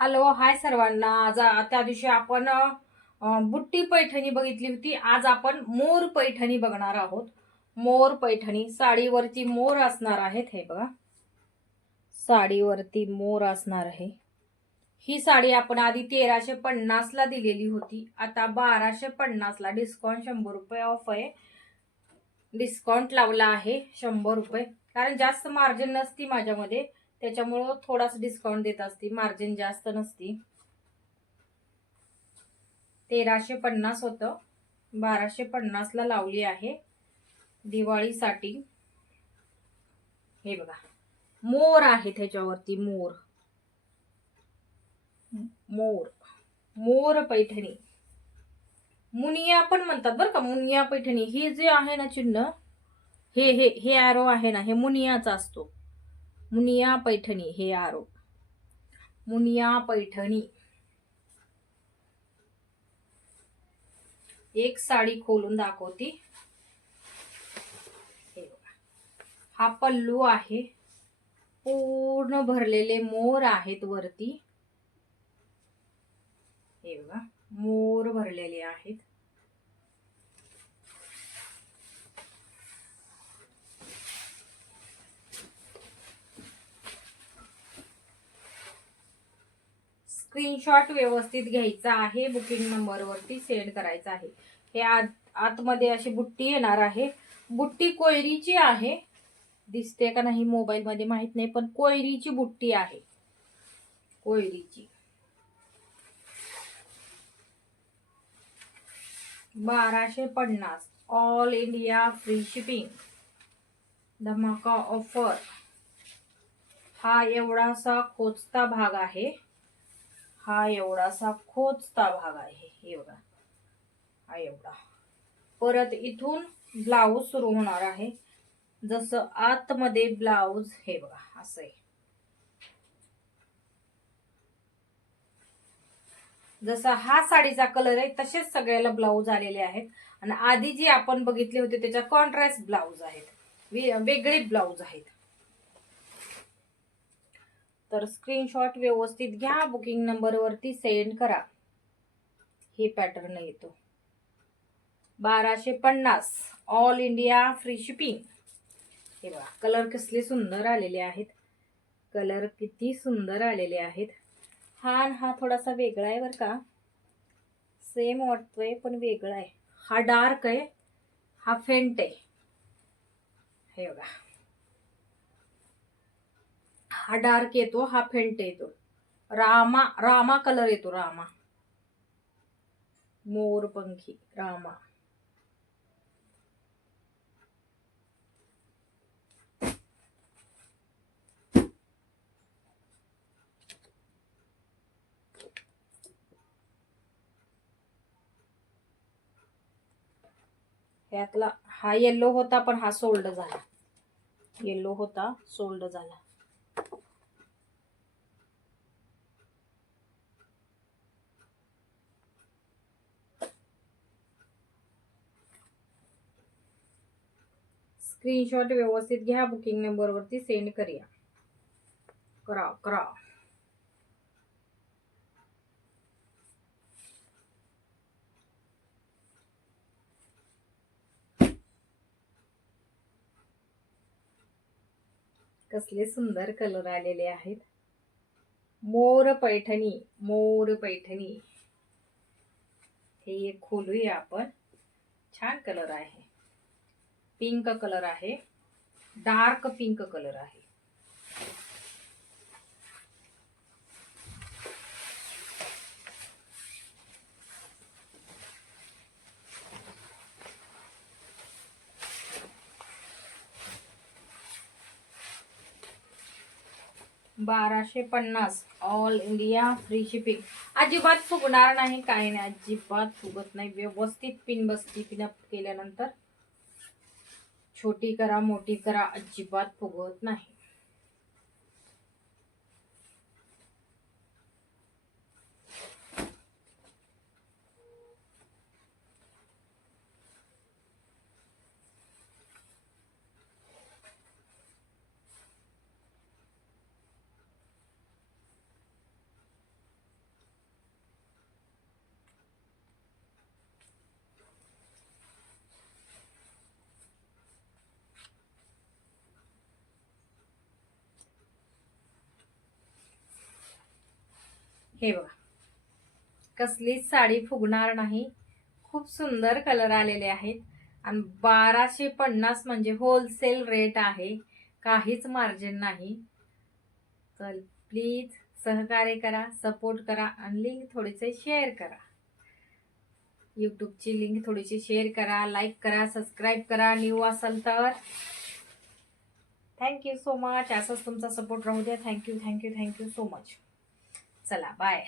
Hello, हाय सर्वांना. आज त्या दिवशी आपण बुट्टी पैठणी बघितली होती. आज आपण मोर पैठणी बघणार आहोत. मोर पैठणी साडीवरती मोर असणार आहेत. हे बघा, साडीवरती मोर असणार आहे. ही साडी आपण आधी 1350 ला दिलेली होती. आता 1250 ला डिस्काउंट, 100 रुपये ऑफ आहे. डिस्काउंट लावला आहे 100 रुपये, कारण जास्त मार्जिन नसती माझ्यामध्ये, त्याच्यामुळं थोडासा डिस्काउंट देत असती. मार्जिन जास्त नसती. 1350 होतं, 1250 ला लावली आहे दिवाळीसाठी. हे बघा, मोर आहे त्याच्यावरती. मोर मोर मोर पैठणी, मुनिया पण म्हणतात बरं का. मुनिया पैठणी ही जे आहे ना चिन्ह, हे हे हे आरो आहे ना, हे मुनियाचा असतो. मुनिया पैठणी, हे आरो मुनिया पैठणी. एक साडी खोलून दाखवती. हे बघा, हा पल्लू आहे. पूर्ण भरलेले मोर आहेत वरती. हे बघा, मोर भरलेले आहेत. स्क्रीनशॉट व्यवस्थित घ्यायचा आहे. बुकिंग नंबर वरती सेंड करायचा आहे. हे आतमध्ये अशी बुट्टी येणार आहे. बुट्टी कोयरीची आहे. दिसते का नाही मोबाईल मध्ये माहित नाही, पण कोयरीची बुट्टी आहे. कोयरीची. 1250 ऑल इंडिया फ्री शिपिंग. धमाका ऑफर. हा एवढासा खोचता भाग आहे. हा एवढासा खोचता भाग आहे. हे बघा, हा एवढा. परत इथून ब्लाऊज सुरू होणार आहे. जसं आतमध्ये ब्लाऊज, हे बघा असं आहे. जसा हा साडीचा कलर आहे तसेच सगळ्याला ब्लाऊज आलेले आहेत. आणि आधी जी आपण बघितले होते त्याच्या कॉन्ट्रास्ट ब्लाऊज आहेत, वेगळे ब्लाऊज आहेत. तर स्क्रीनशॉट व्यवस्थित घ्या. बुकिंग नंबर वरती सेंड करा. हे पॅटर्न येतो. 1250 ऑल इंडिया फ्री शिपिंग. हे बघा, कलर कसले सुंदर आलेले आहेत. कलर किती सुंदर आलेले आहेत. हा थोडासा वेगळा आहे बर का. सेम वाटतोय पण वेगळा आहे. हा डार्क आहे, हा फेंट आहे. हे बघा, हा डार्क येतो, हा फेंट येतो. रामा रामा कलर येतो. रामा, मोरपंखी रामा. यातला हा येलो होता पण हा सोल्ड झाला. येलो होता, सोल्ड झाला. स्क्रीनशॉट व्यवस्थित घ्या. बुकिंग नंबर वरती सेंड करा. कसले सुंदर कलर आलेले आहेत. मोर पैठणी, मोर पैठणी. हे एक खोलूया आपण. छान कलर आहे. पिंक कलर आहे, डार्क पिंक कलर आहे. $1250 ऑल इंडिया फ्री शिपिंग. अजिबात फुगणार नाही, काही नाही, अजिबात फुगत नाही. व्यवस्थित पिन बसती. पिनअप केल्यानंतर छोटी करा मोठी करा, अजिबात फुगत नाही. हे बघा, कसलीच साडी फुगणार नाही. खूप सुंदर कलर आलेले आहेत आणि 1250 म्हणजे होलसेल रेट आहे, काहीच मार्जिन नाही. तर प्लीज सहकार्य करा, सपोर्ट करा आणि लिंक थोडीसे शेअर करा. यूट्यूबची लिंक थोडीशी शेअर करा, लाईक करा, सबस्क्राईब करा न्यू असाल तर. Thank you so much. असंच तुमचा सपोर्ट राहू द्या. Thank you so much. चला बाय.